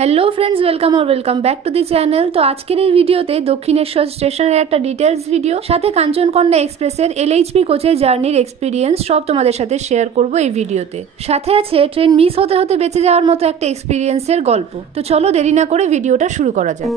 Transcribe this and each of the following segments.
Hello friends, welcome back to the channel. তো আজকের এই ভিডিওতে দক্ষিণেশ্বর স্টেশনের একটা ডিটেলস ভিডিও, সাথে কাঞ্চনকন্যা এক্সপ্রেসের এলএইচবি কোচের জার্নির এক্সপিরিয়েন্স সব তোমাদের সাথে শেয়ার করব এই ভিডিওতে। সাথে আছে ট্রেন মিস হতে হতে বেঁচে যাওয়ার মতো একটা এক্সপিরিয়েন্সের গল্প। তো চলো দেরি না করে ভিডিওটা শুরু করা যাক।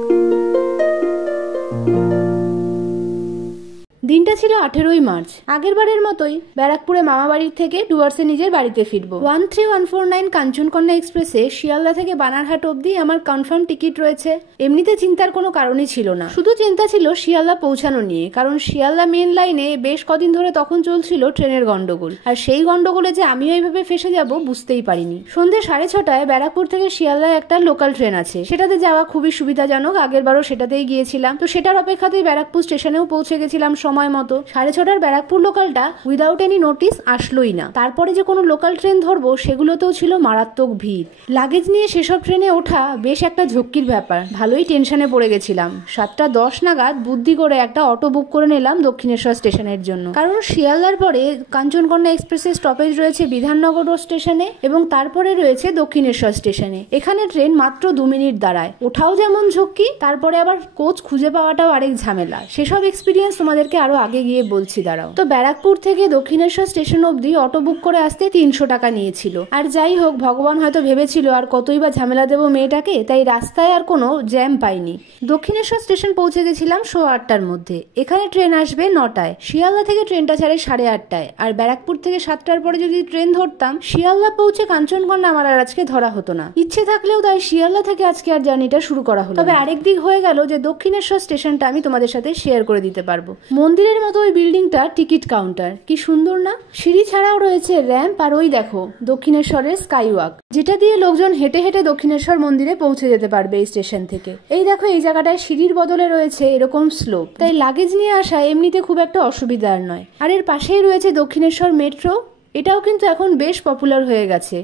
দিনটা ছিল 18ই মার্চ। আগের বারের মতোই ব্যারাকপুরে মামা বাড়ির থেকে ডুয়ার্সে নিজের বাড়িতে ফিরবো। 13149 কাঞ্চনকন্যা এক্সপ্রেসে শিয়ালদা থেকে বানারহাট অবধি আমার কনফার্ম টিকিট রয়েছে। এমনিতে চিন্তার কোনো কারণই ছিল না, শুধু চিন্তা ছিল শিয়ালদা পৌঁছানো নিয়ে, কারণ শিয়ালদা মেন লাইনে বেশ কদিন ধরে তখন চলছিল ট্রেনের গন্ডগোল, আর সেই গন্ডগোলে যে আমিও এইভাবে ফেসে যাব বুঝতেই পারিনি। সন্ধ্যে 6:30টায় ব্যারাকপুর থেকে শিয়ালদায় একটা লোকাল ট্রেন আছে, সেটাতে যাওয়া খুবই সুবিধাজনক। আগের বারও সেটাতেই গিয়েছিলাম, তো সেটার অপেক্ষাতেই ব্যারাকপুর স্টেশনেও পৌঁছে গেছিলাম সময় মতো। 6:30টার ব্যারাকপুর লোকালটা উইদাউট এনি নোটিস আসলোই না। তারপরে যে কোনো লোকাল ট্রেন ধরবো সেগুলোতেও ছিল মারাত্মক ভিড়। লাগেজ নিয়ে সেসব ট্রেনে ওঠা বেশ একটা ঝক্কির ব্যাপার। ভালোই টেনশনে পড়ে গেছিলাম। 7:10 নাগাদ বুদ্ধি করে একটা অটো বুক করে নিলাম দক্ষিণেশ্বর স্টেশনের জন্য, কারণ শিয়ালদার পরে কাঞ্চনকন্যা এক্সপ্রেসের স্টপেজ রয়েছে বিধাননগর স্টেশনে এবং তারপরে রয়েছে দক্ষিণেশ্বর স্টেশনে। এখানে ট্রেন মাত্র 2 মিনিট দাঁড়ায়। ওঠাও যেমন ঝক্কি, তারপরে আবার কোচ খুঁজে পাওয়াটাও আরেক ঝামেলা। সেসব এক্সপিরিয়েন্স তোমাদেরকে আরো আগে গিয়ে বলছি, দাঁড়াও। তো ব্যারাকপুর থেকে দক্ষিণেশ্বর স্টেশন অবধি অটো বুক করে আসতে 300 টাকা নিয়েছিল। আর যাই হোক, ভগবান হয়তো ভেবেছিল আর কতই বা ঝামেলা দেবো মেয়েটাকে, তাই রাস্তায় আর কোনো জ্যাম পাইনি। দক্ষিণেশ্বর স্টেশন পৌঁছে গেছিলাম 8:15টার মধ্যে। এখানে ট্রেন আসবে 9টায়। শিয়ালদা থেকে ট্রেনটা ছাড়ে 8:30টায়। আর ব্যারাকপুর থেকে 7টার পরে যদি ট্রেন ধরতাম, শিয়ালদা পৌঁছে কাঞ্চনকন্যা আমার আর আজকে ধরা হতো না। ইচ্ছে থাকলেও তাই শিয়ালদা থেকে আজকে আর জার্নিটা শুরু করা হলো। তবে আরেক দিক হয়ে গেল যে দক্ষিণেশ্বর স্টেশনটা আমি তোমাদের সাথে শেয়ার করে দিতে পারবো। মন্দিরের মতো ওই বিল্ডিংটা টিকিট কাউন্টার, কি সুন্দর না? সিঁড়ি ছাড়াও রয়েছে র্যাম্প, আর ওই দেখো দক্ষিণেশ্বরের স্কাই ওয়াক, যেটা দিয়ে লোকজন হেঁটে হেঁটে দক্ষিণেশ্বর মন্দিরে পৌঁছে যেতে পারবে এই স্টেশন থেকে। এই দেখো, এই জায়গাটায় সিঁড়ির বদলে রয়েছে এরকম স্লোপ, তাই লাগেজ নিয়ে আসা এমনিতে খুব একটা অসুবিধার নয়। আর এর পাশেই রয়েছে দক্ষিণেশ্বর মেট্রো। এটাও কিন্তু এখন বেশ পপুলার হয়ে গেছে।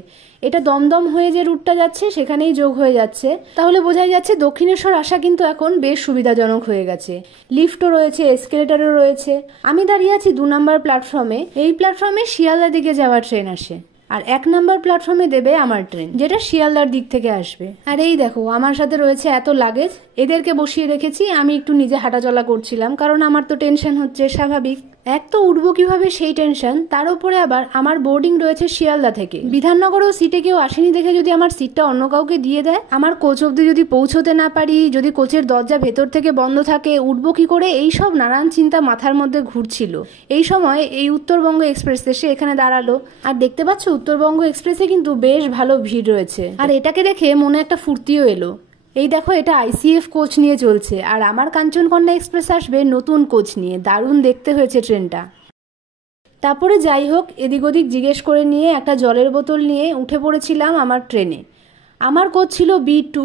এটা দমদম হয়ে যে রুটটা যাচ্ছে সেখানেই যোগ হয়ে যাচ্ছে, তাহলে বোঝাই যাচ্ছে দক্ষিণেশ্বর আসা কিন্তু এখন বেশ সুবিধাজনক হয়ে গেছে। লিফটও রয়েছে, এসকেলেটরও রয়েছে। আমি দাঁড়িয়ে আছি 2 নম্বর প্ল্যাটফর্মে। এই প্ল্যাটফর্মে শিয়ালদা দিকে যাওয়ার ট্রেন আসে, আর 1 নম্বর প্ল্যাটফর্মে দেবে আমার ট্রেন, যেটা শিয়ালদার দিক থেকে আসবে। আর এই দেখো, আমার সাথে রয়েছে এত লাগেজ, এদেরকে বসিয়ে রেখেছি। আমি একটু নিজে হাঁটাচলা করছিলাম, কারণ আমার তো টেনশন হচ্ছে, স্বাভাবিক। এক তো উঠবো কিভাবে সেই টেনশন, তার উপরে আবার আমার বোর্ডিং রয়েছে শিয়ালদা থেকে। বিধাননগরেও সিটে কেউ আসেনি দেখে যদি আমার সিটটা অন্য কাউকে দিয়ে দেয়, আমার কোচ অব্দি যদি পৌঁছতে না পারি, যদি কোচের দরজা ভেতর থেকে বন্ধ থাকে, উঠবো কি করে, এই সব নানান চিন্তা মাথার মধ্যে ঘুরছিল। এই সময় এই উত্তরবঙ্গ এক্সপ্রেস এসে এখানে দাঁড়ালো। আর দেখতে পাচ্ছ উত্তরবঙ্গ এক্সপ্রেসে কিন্তু বেশ ভালো ভিড় রয়েছে। আর এটাকে দেখে মনে একটা ফুর্তিও এলো। এই দেখো, এটা আইসিএফ কোচ নিয়ে চলছে, আর আমার কাঞ্চনকন্যা এক্সপ্রেস আসবে নতুন কোচ নিয়ে। দারুণ দেখতে হয়েছে ট্রেনটা। তারপরে যাই হোক, এদিক ওদিক জিজ্ঞেস করে নিয়ে একটা জলের বোতল নিয়ে উঠে পড়েছিলাম আমার ট্রেনে। আমার কোচ ছিল B2,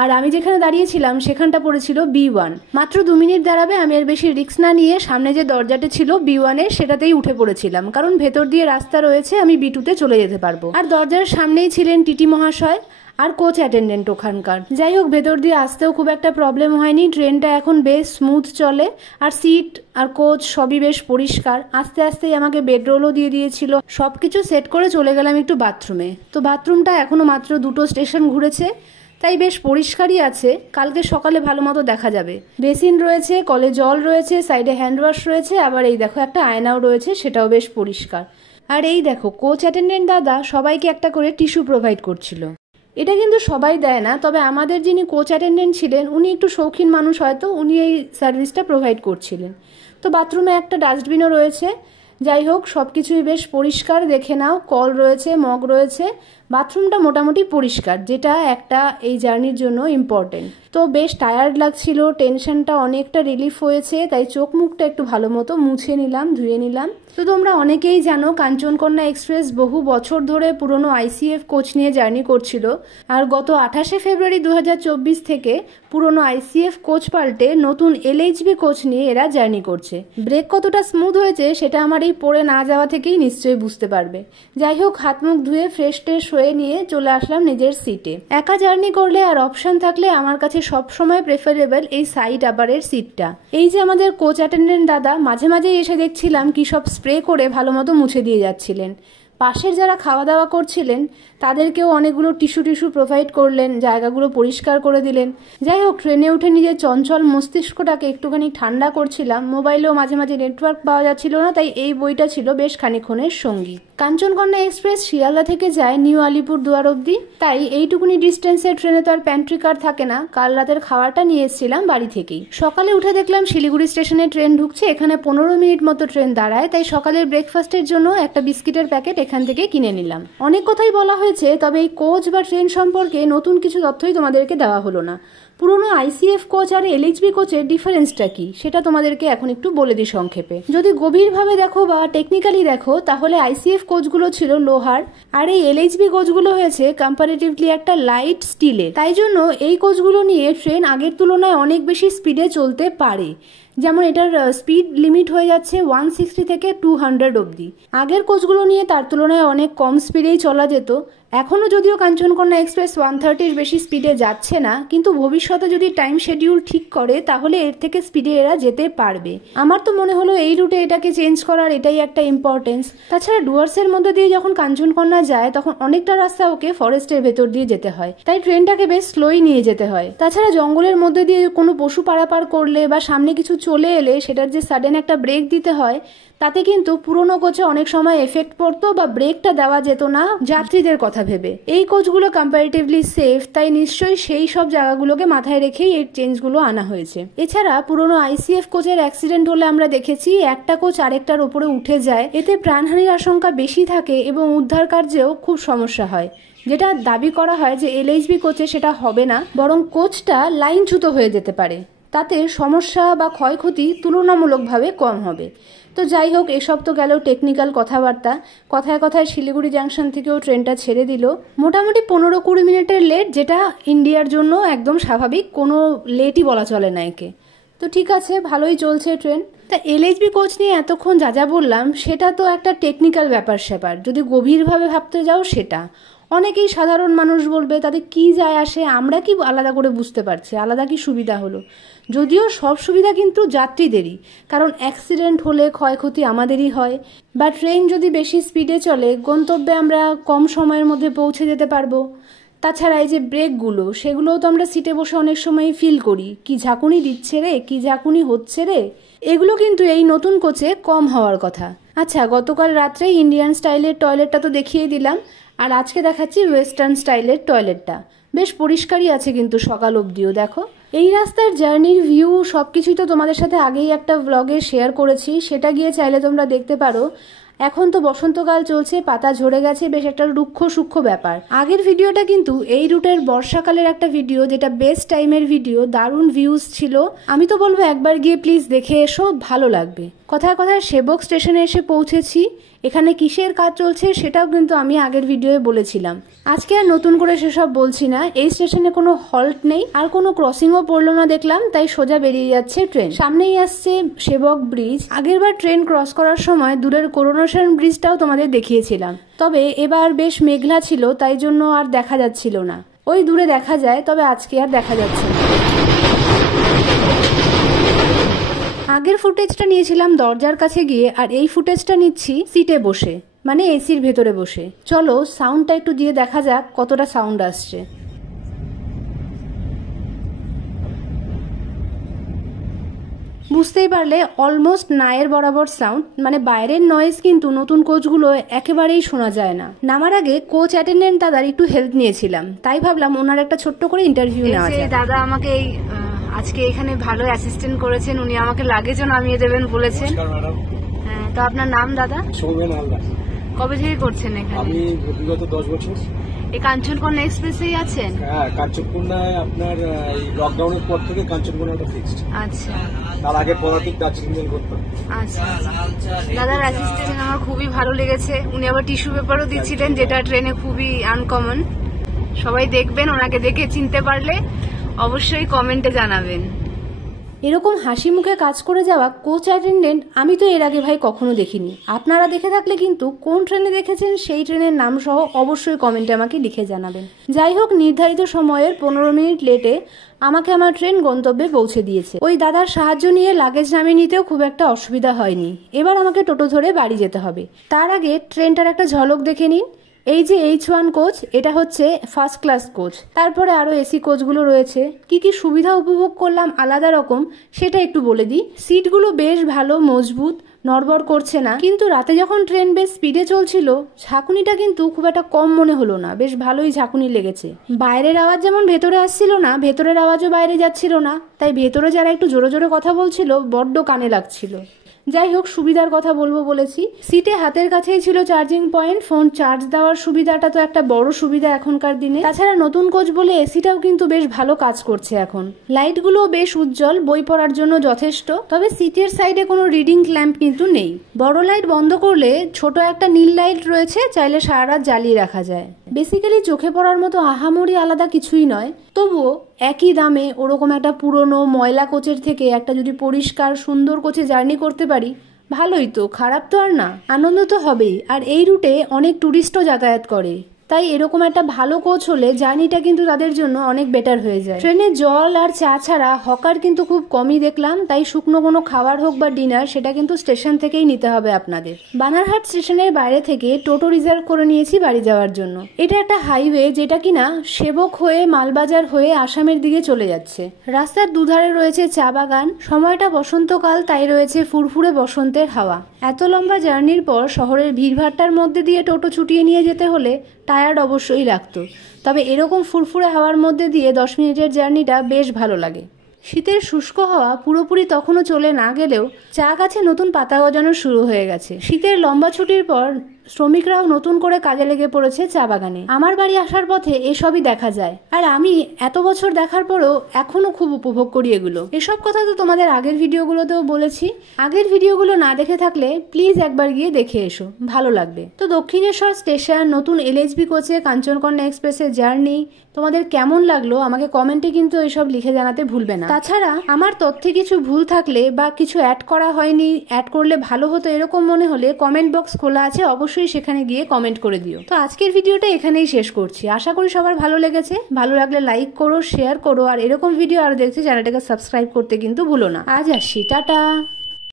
আর আমি যেখানে দাঁড়িয়েছিলাম সেখানটা পড়েছিল B1। মাত্র 2 মিনিট দাঁড়াবে, আমি আর বেশি রিস্ক না নিয়ে সামনে যে দরজাটা ছিল B1-এর সেটাতেই উঠে পড়েছিলাম, কারণ ভেতর দিয়ে রাস্তা রয়েছে, আমি B2-তে চলে যেতে পারবো। আর দরজার সামনেই ছিলেন টিটি মহাশয় আর কোচ অ্যাটেন্ডেন্ট ওখানকার। যাই হোক, ভেতর দিয়ে আসতেও খুব একটা প্রবলেম হয়নি। ট্রেনটা এখন বেশ স্মুথ চলে, আর সিট আর কোচ সবই বেশ পরিষ্কার। আস্তে আস্তেই আমাকে বেডরোলও দিয়ে দিয়েছিল। সবকিছু সেট করে চলে গেলাম একটু বাথরুমে। তো বাথরুমটা এখনো মাত্র 2টো স্টেশন ঘুরেছে, তাই বেশ পরিষ্কারই আছে। কালকে সকালে ভালো মতো দেখা যাবে। বেসিন রয়েছে, কলে জল রয়েছে, সাইডে হ্যান্ড ওয়াশ রয়েছে, আবার এই দেখো একটা আয়নাও রয়েছে, সেটাও বেশ পরিষ্কার। আর এই দেখো, কোচ অ্যাটেন্ডেন্ট দাদা সবাইকে একটা করে টিস্যু প্রোভাইড করছিল। এটা কিন্তু সবাই দেয় না, তবে আমাদের যিনি কোচ অ্যাটেন্ডেন্ট ছিলেন উনি একটু শৌখিন মানুষ, হয়তো উনি এই সার্ভিসটা প্রোভাইড করছিলেন। তো বাথরুমে একটা ডাস্টবিনও রয়েছে। যাই হোক, সব কিছুই বেশ পরিষ্কার। দেখে নাও, কল রয়েছে, মগ রয়েছে। বাথরুমটা মোটামুটি পরিষ্কার, যেটা একটা এই জার্নির জন্য ইম্পর্টেন্ট। তো বেশ টায়ার্ড লাগছিল, টেনশনটা অনেকটা রিলিফ হয়েছে, তাই চোখ মুখটা একটু ভালো মতো মুছে নিলাম, ধুয়ে নিলাম। তো তোমরা অনেকেই জানো কাঞ্চনকন্যা এক্সপ্রেস বহু বছর ধরে পুরনো আইসিএফ কোচ নিয়ে জার্নি করছিল, আর গত 28শে ফেব্রুয়ারি 2024 থেকে পুরনো আইসিএফ কোচ পাল্টে নতুন এলএইচবি কোচ নিয়ে এরা জার্নি করছে। ব্রেক কতটা স্মুথ হয়েছে সেটা আমার এই পড়ে না যাওয়া থেকেই নিশ্চয়ই বুঝতে পারবে। যাই হোক, হাত মুখ ধুয়ে ফ্রেশ ট্রেশ হয়ে নিয়ে চলে আসলাম নিজের সিটে। একা জার্নি করলে আর অপশন থাকলে আমার কাছে সবসময় প্রেফারেবল এই সাইড আপারের সিটটা। এই যে আমাদের কোচ অ্যাটেন্ডেন্ট দাদা মাঝে মাঝে এসে দেখছিলাম কি সব স্প্রে করে ভালো মতো মুছে দিয়ে যাচ্ছিলেন। পাশের যারা খাওয়া দাওয়া করছিলেন তাদেরকেও অনেকগুলো টিস্যু প্রোভাইড করলেন, জায়গাগুলো পরিষ্কার করে দিলেন। যাই হোক, ট্রেনে উঠে নিজের চঞ্চল মস্তিষ্কটাকে একটুখানি ঠান্ডা করছিলাম। মোবাইলেও মাঝে মাঝে নেটওয়ার্ক পাওয়া যাচ্ছিল না, তাই এই বইটা ছিল বেশ খানিকক্ষণের সঙ্গী। কাঞ্চনকন্যা এক্সপ্রেস শিয়ালদা থেকে যায় নিউ আলিপুরদুয়ার অবধি, তাই এইটুকুনি ডিস্টেন্সের ট্রেনে তো আর প্যান্ট্রি কার থাকে না। কাল রাতের খাওয়াটা নিয়ে এসেছিলাম বাড়ি থেকেই। সকালে উঠে দেখলাম শিলিগুড়ি স্টেশনে ট্রেন ঢুকছে, এখানে 15 মিনিট মতো ট্রেন দাঁড়ায়, তাই সকালের ব্রেকফাস্টের জন্য একটা বিস্কিটের প্যাকেট এখান থেকে কিনে নিলাম। অনেক কথাই বলা হয়েছে, তবে এই কোচ বা ট্রেন সম্পর্কে নতুন কিছু তথ্যই তোমাদেরকে দেওয়া হলো না। পুরোনো আইসিএফ কোচ আর এলএইচবি কোচের ডিফারেন্সটা কি সেটা তোমাদেরকে এখন একটু বলে দিই সংক্ষেপে। যদি গভীরভাবে দেখো বা টেকনিক্যালি দেখো, তাহলে আইসিএফ কোচগুলো ছিল লোহার, আর এই এলএইচবি কোচগুলো হয়েছে কম্পারেটিভলি একটা লাইট স্টিলের। তাই জন্য এই কোচগুলো নিয়ে ট্রেন আগের তুলনায় অনেক বেশি স্পিডে চলতে পারে। যেমন এটার স্পিড লিমিট হয়ে যাচ্ছে 160 থেকে 200 অবধি। আগের কোচগুলো নিয়ে তার তুলনায় অনেক কম স্পিডেই চলা যেত। এখনও যদিও কাঞ্চনকন্যা এক্সপ্রেস 130-র বেশি স্পিডে যাচ্ছে না, কিন্তু ভবিষ্যতে যদি টাইম শিডিউল ঠিক করে তাহলে এর থেকে স্পিডে এরা যেতে পারবে। আমার তো মনে হলো এই রুটে এটাকে চেঞ্জ করার এটাই একটা ইম্পর্টেন্স। তাছাড়া ডুয়ার্সের মধ্যে দিয়ে যখন কাঞ্চনকন্যা যায় তখন অনেকটা রাস্তা ওকে ফরেস্টের ভেতর দিয়ে যেতে হয়, তাই ট্রেনটাকে বেশ স্লোই নিয়ে যেতে হয়। তাছাড়া জঙ্গলের মধ্যে দিয়ে কোনো পশু পারাপার করলে বা সামনে কিছু চলে এলে সেটার যে সাডেন একটা ব্রেক দিতে হয়, তাতে কিন্তু পুরনো কোচে অনেক সময় এফেক্ট পড়তো বা ব্রেকটা দেওয়া যেত না যাত্রীদের কথা ভেবে। এই কোচগুলো কম্পারেটিভলি সেফ, তাই নিশ্চয়ই সেই সব জায়গাগুলোকে মাথায় রেখেই এই চেঞ্জগুলো আনা হয়েছে। এছাড়া পুরনো আইসিএফ কোচের অ্যাক্সিডেন্ট হলে আমরা দেখেছি একটা কোচ আরেকটার উপরে উঠে যায়, এতে প্রাণহানির আশঙ্কা বেশি থাকে এবং উদ্ধার কার্যেও খুব সমস্যা হয়। যেটা দাবি করা হয় যে এলএইচবি কোচে সেটা হবে না, বরং কোচটা লাইনচ্যুত হয়ে যেতে পারে, তাতে সমস্যা বা ক্ষয়ক্ষতি তুলনামূলকভাবে কম হবে। তো যাই হোক, এসব তো গেল টেকনিক্যাল কথাবার্তা। কথায় কথায় শিলিগুড়ি জাংশন থেকেও ট্রেনটা ছেড়ে দিল। মোটামুটি 15-20 মিনিটের লেট, যেটা ইন্ডিয়ার জন্য একদম স্বাভাবিক, কোনো লেটই বলা চলে না একে। তো ঠিক আছে, ভালোই চলছে ট্রেন। তা এলএইচবি কোচ নিয়ে এতক্ষণ যা বললাম সেটা তো একটা টেকনিক্যাল ব্যাপার স্যাপার। যদি গভীরভাবে ভাবতে যাও সেটা অনেকেই সাধারণ মানুষ বলবে তাদের কি যায় আসে, আমরা কি আলাদা করে বুঝতে পারছি, আলাদা কি সুবিধা হলো। যদিও সব সুবিধা কিন্তু যাত্রীদেরই, কারণ অ্যাক্সিডেন্ট হলে ক্ষয়ক্ষতি আমাদেরই হয়, বা ট্রেন যদি বেশি স্পিডে চলে গন্তব্যে আমরা কম সময়ের মধ্যে পৌঁছে যেতে পারবো। তাছাড়া এই যে ব্রেকগুলো, সেগুলোও তো আমরা সিটে বসে অনেক সময় ফিল করি, কি ঝাঁকুনি দিচ্ছে রে, কি ঝাঁকুনি হচ্ছে রে। এগুলো কিন্তু এই নতুন কোচে কম হওয়ার কথা। আচ্ছা, গতকাল রাত্রে ইন্ডিয়ান স্টাইলের টয়লেটটা তো দেখিয়ে দিলাম, আর আজকে দেখাচ্ছি ওয়েস্টার্ন স্টাইলের টয়লেটটা। বেশ পরিষ্কারই আছে কিন্তু সকাল অবধিও। দেখো, এই রাস্তার জার্নির ভিউ সবকিছুই তো তোমাদের সাথে আগেই একটা ব্লগে শেয়ার করেছি, সেটা গিয়ে চাইলে তোমরা দেখতে পারো। এখন তো বসন্তকাল চলছে, পাতা ঝরে গেছে, বেশ একটা রুক্ষ সূক্ষ্ম ব্যাপার। আগের ভিডিওটা কিন্তু এই রুটের বর্ষাকালের একটা ভিডিও, যেটা বেস্ট টাইমের ভিডিও, দারুণ ভিউজ ছিল। আমি তো বলবো একবার গিয়ে প্লিজ দেখে এসো, ভালো লাগবে। কথায় কথায় সেবক স্টেশনে এসে পৌঁছেছি। এখানে কিসের কাজ চলছে সেটাও কিন্তু আমি আগের ভিডিওয়ে বলেছিলাম। আজকে আর নতুন করে সেসব বলছি না। এই স্টেশনে কোনো হল্ট নেই, আর কোনো ক্রসিংও পড়লো না দেখলাম, তাই সোজা বেরিয়ে যাচ্ছে ট্রেন। সামনেই আসছে সেবক ব্রিজ। আগেরবার ট্রেন ক্রস করার সময় দূরের করোনেশন ব্রিজটাও তোমাদের দেখিয়েছিলাম, তবে এবার বেশ মেঘলা ছিল, তাই জন্য আর দেখা যাচ্ছিল না। ওই দূরে দেখা যায়, তবে আজকে আর দেখা যাচ্ছে না। আগের ফুটেজটা নিয়েছিলাম দরজার কাছে গিয়ে, আর এই ফুটেজটা নিচ্ছি সিটে বসে, মানে এসির ভেতরে বসে। চলো সাউন্ডটা একটু দিয়ে দেখা যাক কতটা সাউন্ড আসছে। বুঝতেই পারলে অলমোস্ট নায়ের বরাবর সাউন্ড, মানে বাইরের নয়েজ কিন্তু নতুন কোচগুলো একেবারেই শোনা যায় না। নামার আগে কোচ অ্যাটেন্ডেন্ট দাদার একটু হেল্প নিয়েছিলাম, তাই ভাবলাম ওনার একটা ছোট্ট করে ইন্টারভিউ নেওয়া যায়। দাদা আমাকে আজকে এখানে ভালো অ্যাসিস্ট্যান্ট করেছেন, উনি আমাকে লাগেজও নামিয়ে দেবেন বলেছেন। হ্যাঁ, তো আপনার নাম দাদা? সৌমেন হালদার। কবে থেকে করছেন এখানে? আমি বিগত 10 বছর। এই কাঞ্চনকন্যা এক্সপ্রেসেই আছেন? হ্যাঁ, কাঞ্চনকন্যায় আপনার এই লকডাউনের পর থেকে কাঞ্চনকন্যাটা ফিক্সড। আচ্ছা, তার আগে পদাতিক দার্জিলিং করতাম। আচ্ছা, দাদার অ্যাসিস্ট্যান্ট আমার খুবই ভালো লেগেছে। উনি আবার টিস্যু পেপারও দিচ্ছিলেন, যেটা ট্রেনে খুবই আনকমন। সবাই দেখবেন, ওনাকে দেখে চিনতে পারলে অবশ্যই কমেন্টে জানাবেন। এরকম হাসি মুখে কাজ করে যাওয়া কোচ অ্যাটেন্ডেন্ট আমি তো এর আগে ভাই কখনো দেখিনি। আপনারা দেখে থাকলে কিন্তু কোন ট্রেনে দেখেছেন সেই ট্রেনের নাম সহ অবশ্যই কমেন্টে আমাকে লিখে জানাবেন। যাই হোক, নির্ধারিত সময়ের 15 মিনিট লেটে আমাকে আমার ট্রেন গন্তব্যে পৌঁছে দিয়েছে। ওই দাদার সাহায্য নিয়ে লাগেজ নামিয়ে নিতেও খুব একটা অসুবিধা হয়নি। এবার আমাকে টোটো ধরে বাড়ি যেতে হবে। তার আগে ট্রেনটার একটা ঝলক দেখে নিন। এই যে H1 কোচ, এটা হচ্ছে ফার্স্ট ক্লাস কোচ। তারপরে আরো এসি কোচগুলো রয়েছে। কি কি সুবিধা উপভোগ করলাম আলাদা রকম সেটা একটু বলে দিই। সিটগুলো বেশ ভালো, মজবুত, নড়বড় করছে না। কিন্তু রাতে যখন ট্রেন বেশ স্পিডে চলছিল, ঝাঁকুনিটা কিন্তু খুব একটা কম মনে হলো না, বেশ ভালোই ঝাঁকুনি লেগেছে। বাইরের আওয়াজ যেমন ভেতরে আসছিল না, ভেতরের আওয়াজও বাইরে যাচ্ছিল না। তাই ভেতরে যারা একটু জোরে জোরে কথা বলছিল বড্ড কানে লাগছিল। যাই হোক, সুবিধার কথা বলবো বলেছি। সিটে হাতের কাছেই ছিল চার্জিং পয়েন্ট। ফোন চার্জ দেওয়ার সুবিধাটা তো একটা বড় সুবিধা এখনকার দিনে। তাছাড়া নতুন কোচ বলে এসিটাও কিন্তু বেশ ভালো কাজ করছে এখন। লাইটগুলো বেশ উজ্জ্বল, বই পড়ার জন্য যথেষ্ট। তবে সিটের সাইডে কোনো রিডিং ল্যাম্প কিন্তু নেই। বড় লাইট বন্ধ করলে ছোট একটা নীল লাইট রয়েছে, চাইলে সারা রাত জ্বালিয়ে রাখা যায়। বেসিক্যালি চোখে পড়ার মতো আহামরি আলাদা কিছুই নয়, তবুও একই দামে ওরকম একটা পুরনো ময়লা কোচের থেকে একটা যদি পরিষ্কার সুন্দর কোচে জার্নি করতে পারি, ভালোই তো, খারাপ তো আর না। আনন্দ তো হবেই। আর এই রুটে অনেক ট্যুরিস্টও যাতায়াত করে, তাই এরকম একটা ভালো কোচ হলে জার্নিটা কিন্তু তাদের জন্য অনেক বেটার হয়ে যায়। ট্রেনে জল আর চা ছাড়া হকার কিন্তু খুব কমই দেখলাম। তাই শুকনো কোনো খাবার হোক বা ডিনার, সেটা কিন্তু স্টেশন থেকেই নিতে হবে আপনাদের। বানারহাট স্টেশনের বাইরে থেকে টোটো রিজার্ভ করে নিয়েছি বাড়ি যাওয়ার জন্য। এটা একটা হাইওয়ে যেটা কিনা সেবক হয়ে মালবাজার হয়ে আসামের দিকে চলে যাচ্ছে। রাস্তার দুধারে রয়েছে চা বাগান। সময়টা বসন্তকাল, তাই রয়েছে ফুরফুরে বসন্তের হাওয়া। এত লম্বা জার্নির পর শহরের ভিড়ভাট্টার মধ্যে দিয়ে টোটো ছুটিয়ে নিয়ে যেতে হলে টায়ার্ড অবশ্যই লাগতো। তবে এরকম ফুরফুরে হাওয়ার মধ্যে দিয়ে 10 মিনিটের জার্নিটা বেশ ভালো লাগে। শীতের শুষ্ক হাওয়া পুরোপুরি তখনও চলে না গেলেও চা গাছে নতুন পাতা গজানো শুরু হয়ে গেছে। শীতের লম্বা ছুটির পর শ্রমিকরাও নতুন করে কাজে লেগে পড়েছে চা বাগানে। আমার বাড়ি আসার পথে এসবই দেখা যায়, আর আমি এত বছর দেখার পরেও এখনো খুব উপভোগ করি এগুলো। এসব কথা তো তোমাদের আগের ভিডিওগুলোতেও বলেছি। আগের ভিডিওগুলো না দেখে থাকলে প্লিজ একবার গিয়ে দেখে এসো, ভালো লাগবে। তো দক্ষিণেশ্বর স্টেশন, নতুন LHB কোচে কাঞ্চনকন্যা এক্সপ্রেসের জার্নি তোমাদের কেমন লাগলো আমাকে কমেন্টে কিন্তু এইসব লিখে জানাতে ভুলবে না। তাছাড়া আমার তথ্যে কিছু ভুল থাকলে বা কিছু অ্যাড করা হয়নি, অ্যাড করলে ভালো হতো এরকম মনে হলে কমেন্ট বক্স খোলা আছে, অবশ্যই সেখানে গিয়ে কমেন্ট করে দিও। তো আজকের ভিডিওটা এখানেই শেষ করছি। আশা করি সবার ভালো লেগেছে। ভালো লাগলে লাইক করো, শেয়ার করো, আর এরকম ভিডিও আরো দেখতে চ্যানেলটাকে সাবস্ক্রাইব করতে কিন্তু ভুলো না। আজ আসছি, টাটা।